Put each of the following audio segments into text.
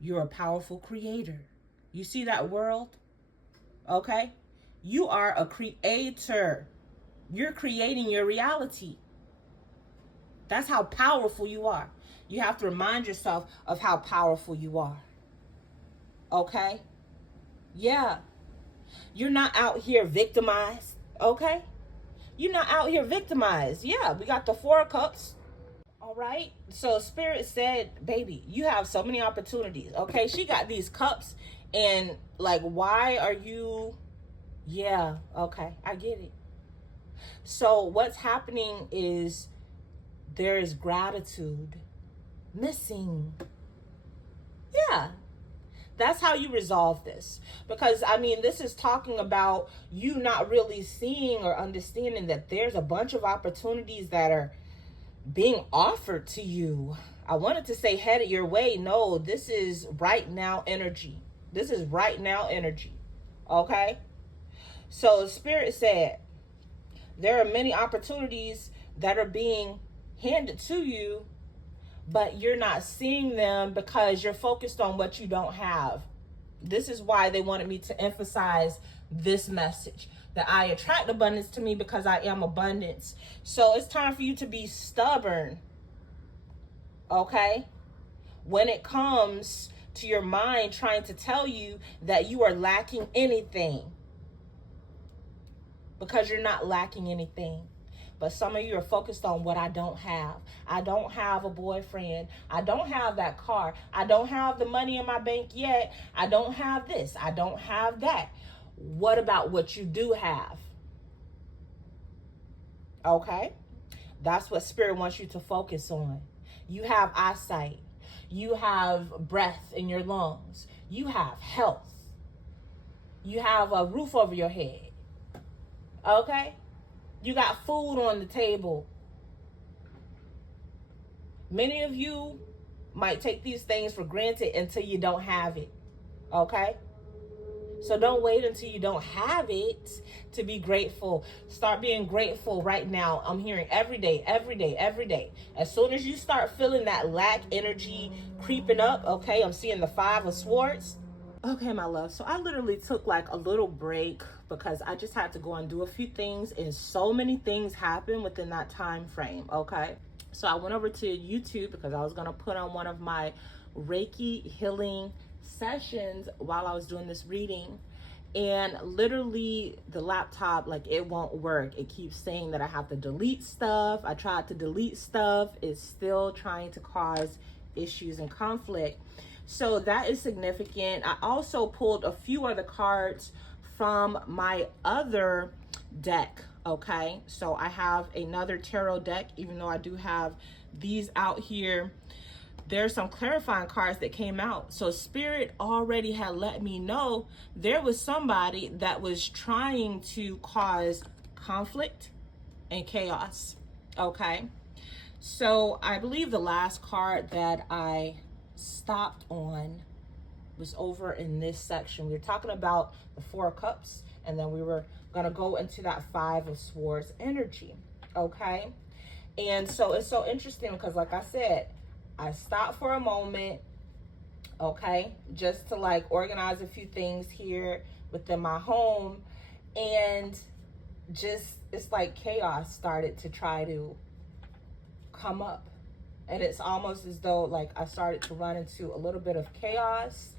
You're a powerful creator. You see that world? Okay? You are a creator. You're creating your reality. That's how powerful you are. You have to remind yourself of how powerful you are. Okay? Yeah. You're not out here victimized. Okay? You're not out here victimized. Yeah, we got the Four of Cups. All right. So Spirit said, baby, you have so many opportunities. Okay. She got these cups, and like, why are you? Yeah. Okay. I get it. So what's happening is there is gratitude missing. Yeah. That's how you resolve this. Because, I mean, this is talking about you not really seeing or understanding that there's a bunch of opportunities that are being offered to you. I wanted to say headed your way. No, this is right now energy. This is right now energy. Okay? So, Spirit said there are many opportunities that are being handed to you, but you're not seeing them because you're focused on what you don't have. This is why they wanted me to emphasize this message, that I attract abundance to me because I am abundance. So it's time for you to be stubborn, okay? When it comes to your mind trying to tell you that you are lacking anything, because you're not lacking anything. But some of you are focused on what I don't have. I don't have a boyfriend. I don't have that car. I don't have the money in my bank yet. I don't have this. I don't have that. What about what you do have? Okay? That's what Spirit wants you to focus on. You have eyesight. You have breath in your lungs. You have health. You have a roof over your head. Okay? You got food on the table. Many of you might take these things for granted until you don't have it. Okay? So don't wait until you don't have it to be grateful. Start being grateful right now. I'm hearing every day, every day, every day. As soon as you start feeling that lack energy creeping up, okay, I'm seeing the Five of Swords. Okay, my love. So I literally took like a little break because I just had to go and do a few things, and so many things happened within that time frame. Okay. So I went over to YouTube because I was going to put on one of my Reiki healing sessions while I was doing this reading. And literally the laptop, like, it won't work. It keeps saying that I have to delete stuff. I tried to delete stuff. It's still trying to cause issues and conflict. So that is significant. I also pulled a few other cards from my other deck. Okay, so I have another tarot deck, even though I do have these out here. There's some clarifying cards that came out. So Spirit already had let me know there was somebody that was trying to cause conflict and chaos. Okay, so I believe the last card that I stopped on was over in this section. We were talking about the Four of Cups, and then we were going to go into that Five of Swords energy. Okay, and so it's so interesting because, like I said, I stopped for a moment, okay, just to like organize a few things here within my home, and just, it's like chaos started to try to come up. And it's almost as though like I started to run into a little bit of chaos,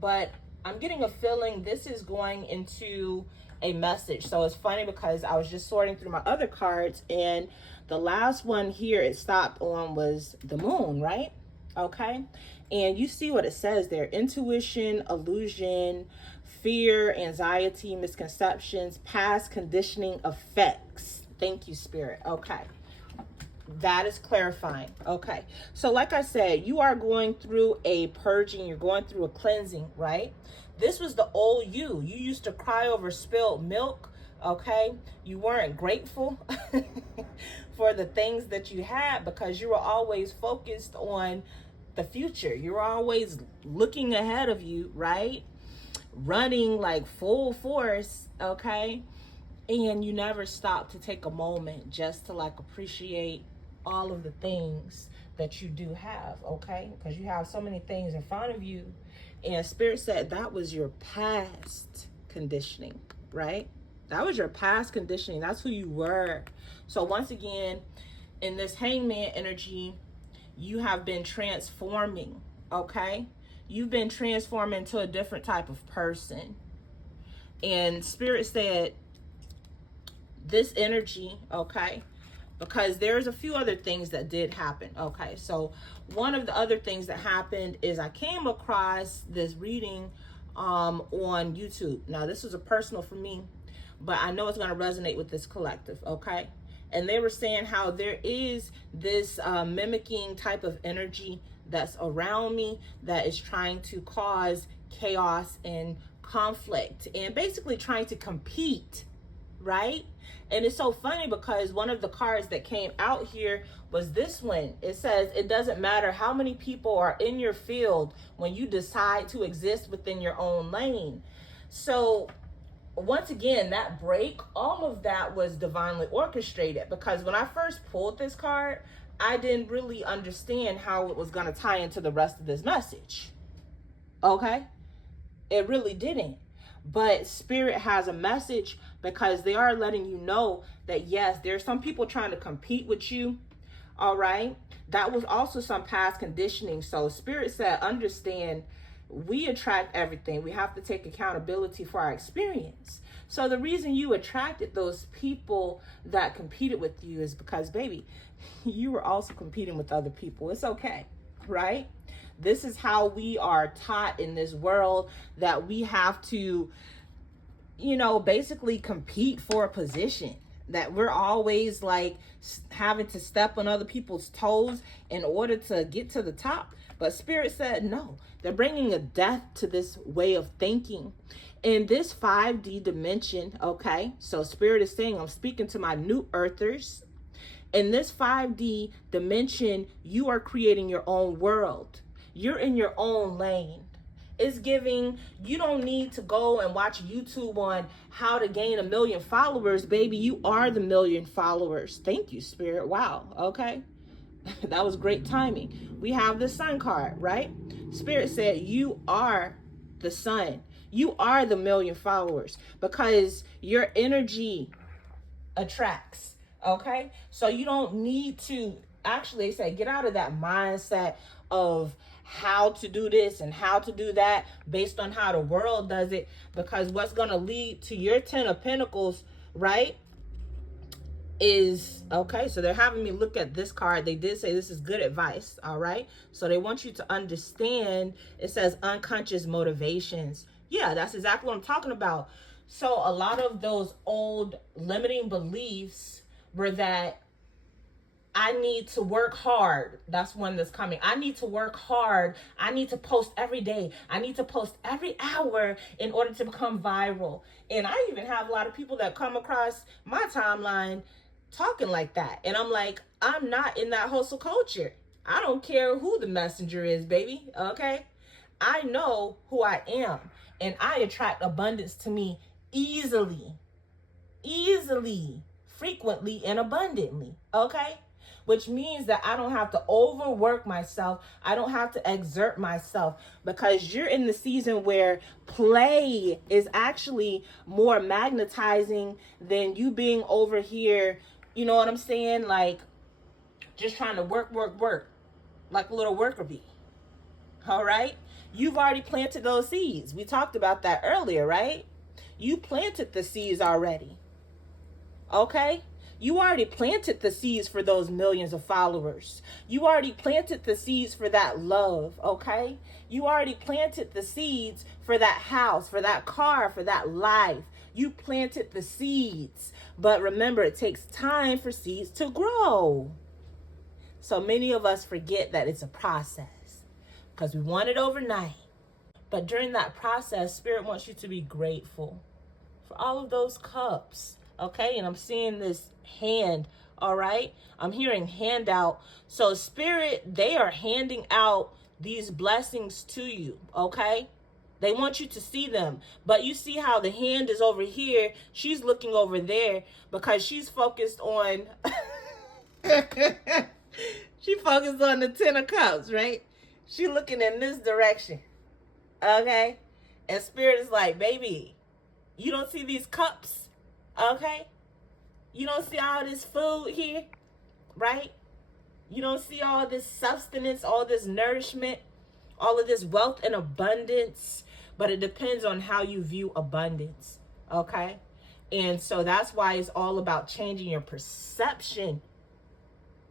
but I'm getting a feeling this is going into a message. So it's funny because I was just sorting through my other cards, and the last one here it stopped on was the Moon, right? Okay. And you see what it says there: intuition, illusion, fear, anxiety, misconceptions, past conditioning effects. Thank you, Spirit. Okay. That is clarifying. Okay. So like I said, you are going through a purging. You're going through a cleansing, right? This was the old you. You used to cry over spilled milk. Okay. You weren't grateful for the things that you had because you were always focused on the future. You were always looking ahead of you, right? Running like full force. Okay. And you never stopped to take a moment just to like appreciate all of the things that you do have, okay? Because you have so many things in front of you. And Spirit said that was your past conditioning, right? That was your past conditioning. That's who you were. So once again, in this hangman energy, you have been transforming, okay? You've been transforming into a different type of person. And Spirit said this energy, okay, because there's a few other things that did happen, okay? So one of the other things that happened is I came across this reading on YouTube. Now, this was a personal for me, but I know it's going to resonate with this collective, okay? And they were saying how there is this mimicking type of energy that's around me that is trying to cause chaos and conflict and basically trying to compete, right? And it's so funny because one of the cards that came out here was this one. It says, it doesn't matter how many people are in your field when you decide to exist within your own lane. So once again, that break, all of that was divinely orchestrated, because when I first pulled this card, I didn't really understand how it was going to tie into the rest of this message. Okay? It really didn't. But Spirit has a message, because they are letting you know that, yes, there's some people trying to compete with you. All right? That was also some past conditioning. So Spirit said, understand, we attract everything. We have to take accountability for our experience. So the reason you attracted those people that competed with you is because, baby, you were also competing with other people. It's okay, right? This is how we are taught in this world, that we have to, you know, basically compete for a position, that we're always like having to step on other people's toes in order to get to the top. But Spirit said, no, they're bringing a death to this way of thinking in this 5D dimension. Okay. So Spirit is saying, I'm speaking to my new earthers. In this 5D dimension, you are creating your own world. You're in your own lane. It's giving, you don't need to go and watch YouTube on how to gain 1 million followers, baby. You are the 1 million followers. Thank you, Spirit. Wow. Okay. That was great timing. We have the sun card, right? Spirit said, you are the sun. You are the 1 million followers, because your energy attracts. Okay. So you don't need to, actually, they say, get out of that mindset of how to do this and how to do that based on how the world does it, because what's going to lead to your 10 of Pentacles, right, is, okay, so they're having me look at this card. They did say this is good advice, all right? So they want you to understand, it says unconscious motivations. Yeah, that's exactly what I'm talking about. So a lot of those old limiting beliefs were that I need to work hard. That's one that's coming. I need to work hard. I need to post every day. I need to post every hour in order to become viral. And I even have a lot of people that come across my timeline talking like that. And I'm like, I'm not in that hustle culture. I don't care who the messenger is, baby. Okay? I know who I am. And I attract abundance to me easily, frequently, and abundantly. Okay? Which means that I don't have to overwork myself. I don't have to exert myself, because you're in the season where play is actually more magnetizing than you being over here. You know what I'm saying? Like just trying to work, like a little worker bee. All right. You've already planted those seeds. We talked about that earlier, right? You planted the seeds already. Okay. You already planted the seeds for those millions of followers. You already planted the seeds for that love, okay? You already planted the seeds for that house, for that car, for that life. You planted the seeds. But remember, it takes time for seeds to grow. So many of us forget that it's a process because we want it overnight. But during that process, Spirit wants you to be grateful for all of those cups. Okay, and I'm seeing this hand, all right? I'm hearing handout. So Spirit, they are handing out these blessings to you, okay? They want you to see them. But you see how the hand is over here. She's looking over there because she's focused on... She focused on the 10 of cups, right? She looking in this direction. Okay? And spirit is like, baby, you don't see these cups? Okay? You don't see all this food here? Right? You don't see all this sustenance, all this nourishment, all of this wealth and abundance. But it depends on how you view abundance. Okay? And so that's why it's all about changing your perception.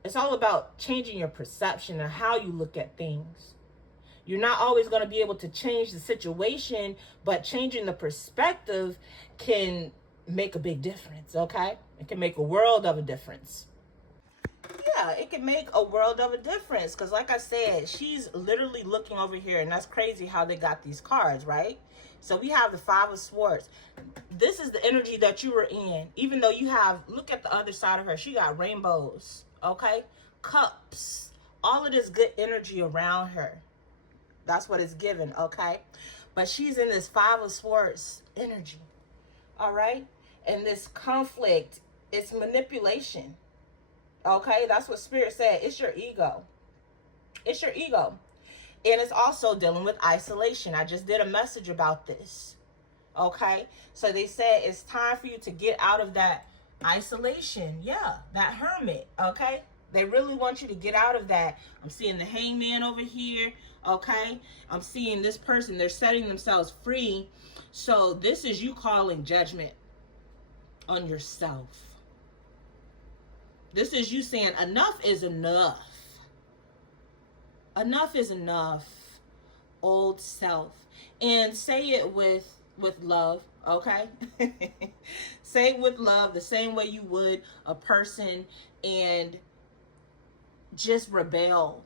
It's all about changing your perception and how you look at things. You're not always going to be able to change the situation, but changing the perspective can make a big difference, okay? It can make a world of a difference. Yeah, it can make a world of a difference because like I said, she's literally looking over here, and that's crazy how they got these cards, right? So we have the 5 of Swords. This is the energy that you were in. Even though you have, look at the other side of her. She got rainbows, okay? Cups. All of this good energy around her. That's what it's given, okay? But she's in this 5 of Swords energy, all right? And this conflict, it's manipulation, okay? That's what Spirit said. It's your ego. It's your ego. And it's also dealing with isolation. I just did a message about this, okay? So they said it's time for you to get out of that isolation. Yeah, that hermit, okay? They really want you to get out of that. I'm seeing the hangman over here, okay? I'm seeing this person. They're setting themselves free. So this is you calling judgment on yourself. This is you saying enough is enough. Enough is enough, old self. And say it with love, okay? Say it with love the same way you would a person, and just rebel,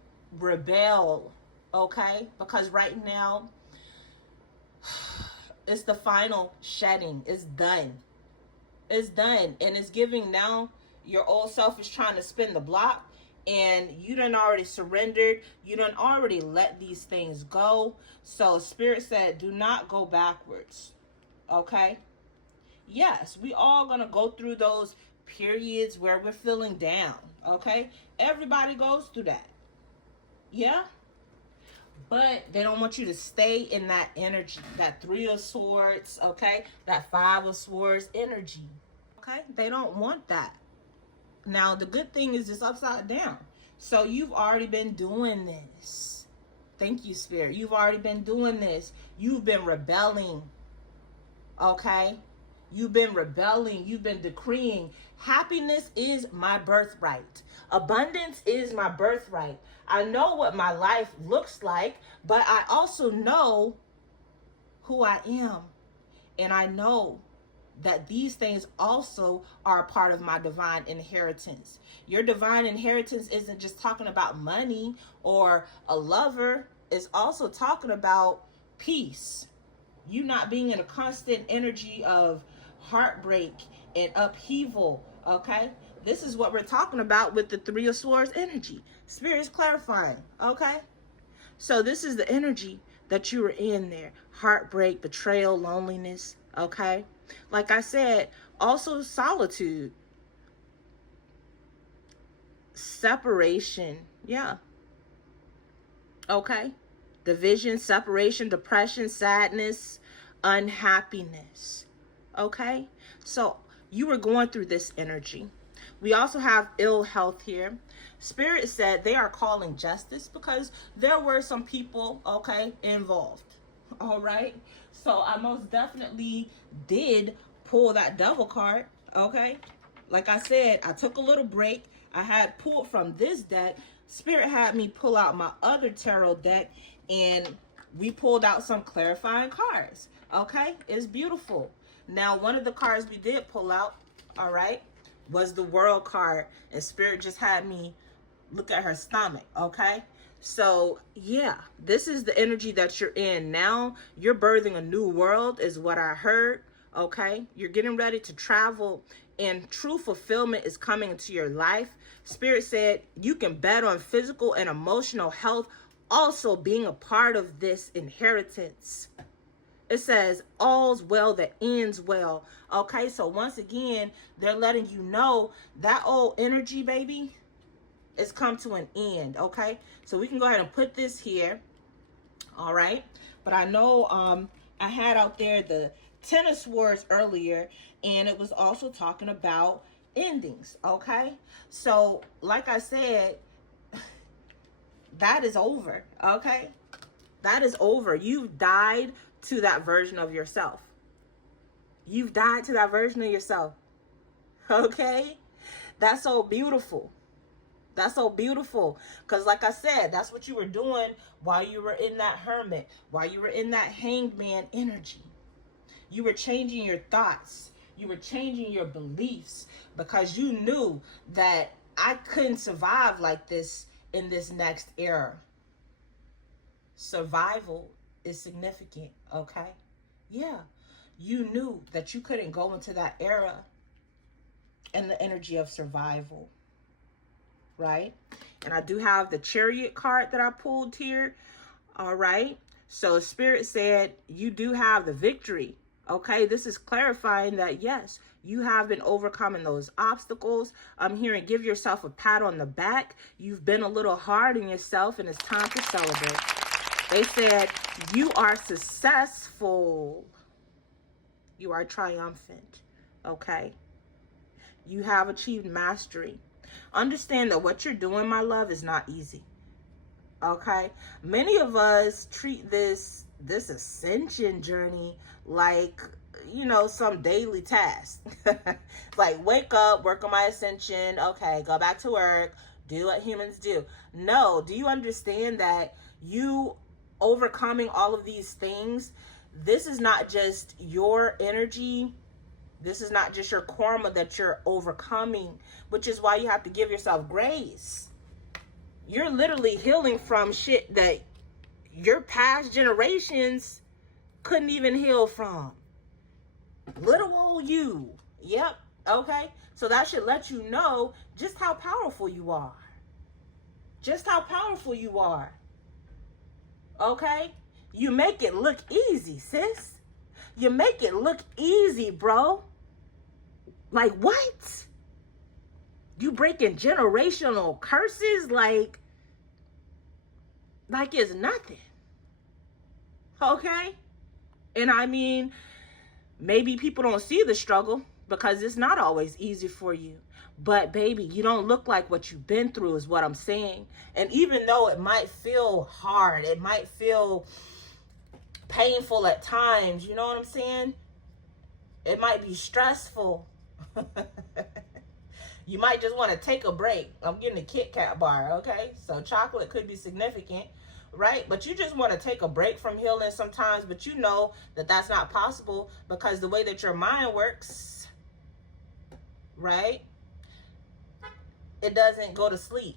okay? Because right now, it's the final shedding. It's done. It's done. And it's giving now your old self is trying to spin the block. And you done already surrendered. You done already let these things go. So Spirit said, do not go backwards. Okay? Yes, we all going to go through those periods where we're feeling down. Okay? Everybody goes through that. Yeah? But they don't want you to stay in that energy. That 3 of Swords. Okay? That 5 of Swords energy. Okay? They don't want that. Now, the good thing is it's upside down. So you've already been doing this. Thank you, Spirit. You've already been doing this. You've been rebelling. Okay? You've been rebelling. You've been decreeing. Happiness is my birthright. Abundance is my birthright. I know what my life looks like, but I also know who I am. And I know that these things also are a part of my divine inheritance. Your divine inheritance isn't just talking about money or a lover. It's also talking about peace. You not being in a constant energy of heartbreak and upheaval, okay? This is what we're talking about with the 3 of Swords energy. Spirit is clarifying, okay? So this is the energy that you were in there. Heartbreak, betrayal, loneliness, okay? Like I said, also solitude, separation, yeah. Okay? Division, separation, depression, sadness, unhappiness. Okay? So you were going through this energy. We also have ill health here. Spirit said they are calling justice because there were some people, okay, involved. All right? So I most definitely did pull that Devil card, okay? Like I said, I took a little break. I had pulled from this deck. Spirit had me pull out my other tarot deck, and we pulled out some clarifying cards, okay? It's beautiful. Now, one of the cards we did pull out, all right, was the World card, and Spirit just had me look at her stomach, okay? So, yeah, this is the energy that you're in. Now, you're birthing a new world is what I heard, okay? You're getting ready to travel, and true fulfillment is coming into your life. Spirit said you can bet on physical and emotional health also being a part of this inheritance. It says, all's well that ends well, okay? So, once again, they're letting you know that old energy, baby, it's come to an end. Okay, so we can go ahead and put this here. All right, but I know I had out there the Ten of Swords earlier, and it was also talking about endings. Okay, so like I said, that is over. Okay, that is over. You've died to that version of yourself. You've died to that version of yourself. Okay, that's so beautiful. That's so beautiful. Because like I said, that's what you were doing while you were in that hermit, while you were in that hanged man energy. You were changing your thoughts. You were changing your beliefs because you knew that I couldn't survive like this in this next era. Survival is significant, okay? Yeah, you knew that you couldn't go into that era in the energy of survival, right? And I do have the Chariot card that I pulled here, all right? So Spirit said you do have the victory, okay? This is clarifying that, yes, you have been overcoming those obstacles. I'm hearing give yourself a pat on the back. You've been a little hard on yourself, and it's time to celebrate. They said you are successful. You are triumphant, okay? You have achieved mastery. Understand that what you're doing, my love, is not easy, okay? Many of us treat this ascension journey like, you know, some daily task. Like, wake up, work on my ascension, okay, go back to work, do what humans do. No, do you understand that you overcoming all of these things, this is not just your energy, this is not just your karma that you're overcoming, which is why you have to give yourself grace. You're literally healing from shit that your past generations couldn't even heal from. Little old you. Yep. Okay. So that should let you know just how powerful you are. Just how powerful you are. Okay? You make it look easy, sis. You make it look easy, bro. Like, what? You breaking generational curses like it's nothing. Okay? And I mean, maybe people don't see the struggle because it's not always easy for you. But baby, you don't look like what you've been through is what I'm saying. And even though it might feel hard, it might feel painful at times, you know what I'm saying? It might be stressful. You might just want to take a break. I'm getting a Kit Kat bar, okay? So chocolate could be significant, right? But you just want to take a break from healing sometimes, but you know that that's not possible because the way that your mind works, right? It doesn't go to sleep.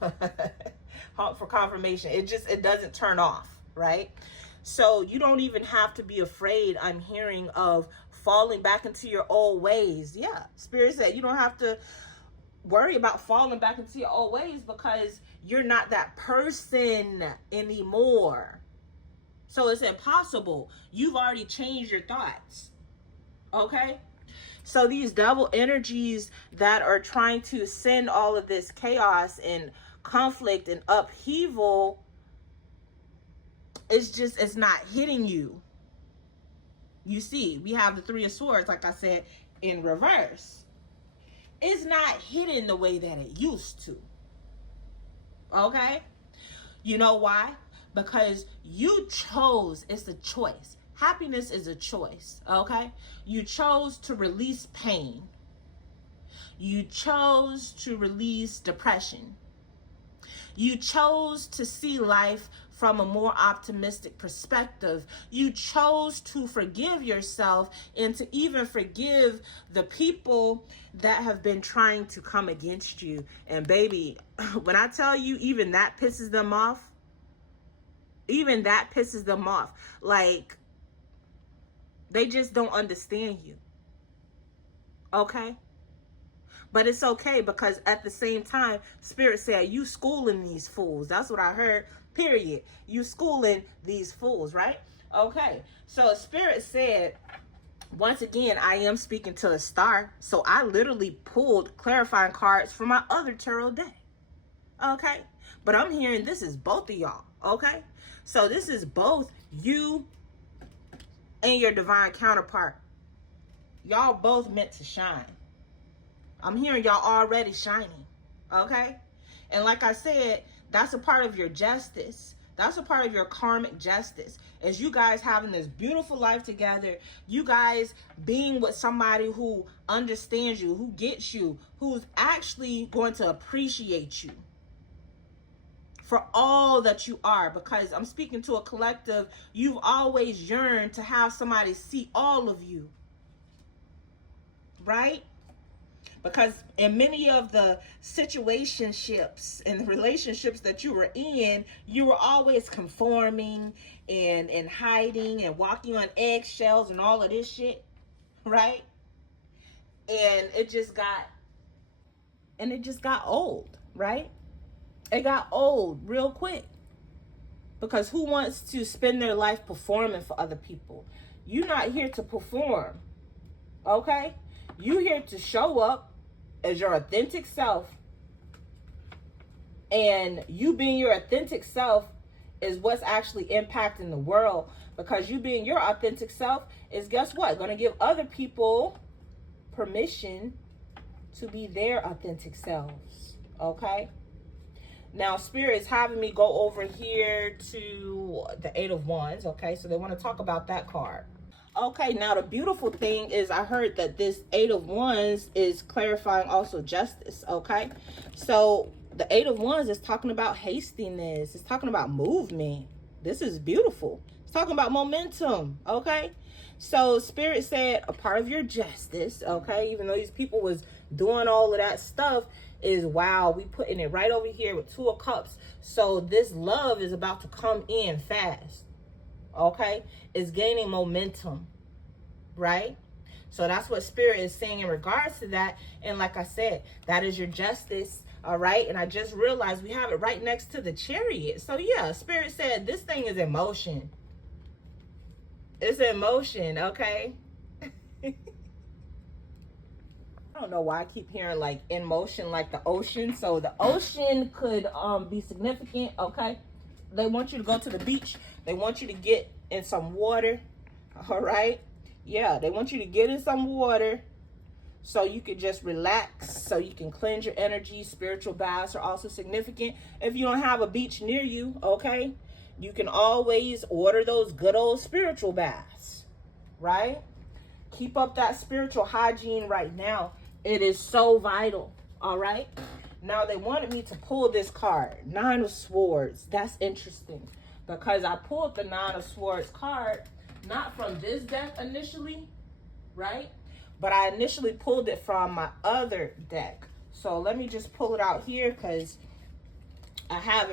For confirmation. It doesn't turn off, right? So you don't even have to be afraid, I'm hearing, of falling back into your old ways. Yeah, Spirit said you don't have to worry about falling back into your old ways because you're not that person anymore. So it's impossible. You've already changed your thoughts. Okay? So these devil energies that are trying to send all of this chaos and conflict and upheaval, it's not hitting you. You see, we have the Three of Swords, like I said, in reverse. It's not hitting the way that it used to. Okay? You know why? Because you chose, it's a choice. Happiness is a choice, okay? You chose to release pain. You chose to release depression. You chose to see life from a more optimistic perspective. You chose to forgive yourself and to even forgive the people that have been trying to come against you. And baby, when I tell you, even that pisses them off. Even that pisses them off. Like, they just don't understand you. Okay? But it's okay because at the same time, Spirit said, you schooling these fools. That's what I heard, period. You schooling these fools, right? Okay. So Spirit said, once again, I am speaking to a star. So I literally pulled clarifying cards for my other tarot deck. Okay? But I'm hearing this is both of y'all. Okay? So this is both you and your divine counterpart. Y'all both meant to shine. I'm hearing y'all already shining. Okay? And like I said, that's a part of your justice. That's a part of your karmic justice. As you guys having this beautiful life together, you guys being with somebody who understands you, who gets you, who's actually going to appreciate you for all that you are. Because I'm speaking to a collective, you've always yearned to have somebody see all of you. Right? Because in many of the situationships and the relationships that you were in, you were always conforming and hiding and walking on eggshells and all of this shit, right? And it just got old, right? It got old real quick. Because who wants to spend their life performing for other people? You're not here to perform, okay? You're here to show up as your authentic self, and you being your authentic self is what's actually impacting the world, because you being your authentic self is, guess what, going to give other people permission to be their authentic selves. Okay, now Spirit is having me go over here to the Eight of Wands. Okay, so they want to talk about that card. Okay, now the beautiful thing is I heard that this Eight of Wands is clarifying also justice, okay? So the Eight of Wands is talking about hastiness. It's talking about movement. This is beautiful. It's talking about momentum, okay? So Spirit said a part of your justice, okay, even though these people was doing all of that stuff, is, wow, we putting it right over here with Two of Cups. So this love is about to come in fast. Okay, it's gaining momentum, right? So that's what Spirit is saying in regards to that. And like I said, that is your justice, all right? And I just realized we have it right next to the Chariot. So yeah, Spirit said this thing is in motion. It's in motion, okay? I don't know why I keep hearing like in motion, like the ocean. So the ocean could be significant, okay? They want you to go to the beach. They want you to get in some water. All right. Yeah, they want you to get in some water so you can just relax, so you can cleanse your energy. Spiritual baths are also significant. If you don't have a beach near you, okay, you can always order those good old spiritual baths, right? Keep up that spiritual hygiene right now. It is so vital. All right. Now, they wanted me to pull this card, Nine of Swords. That's interesting because I pulled the Nine of Swords card, not from this deck initially, right? But I initially pulled it from my other deck. So let me just pull it out here because I have it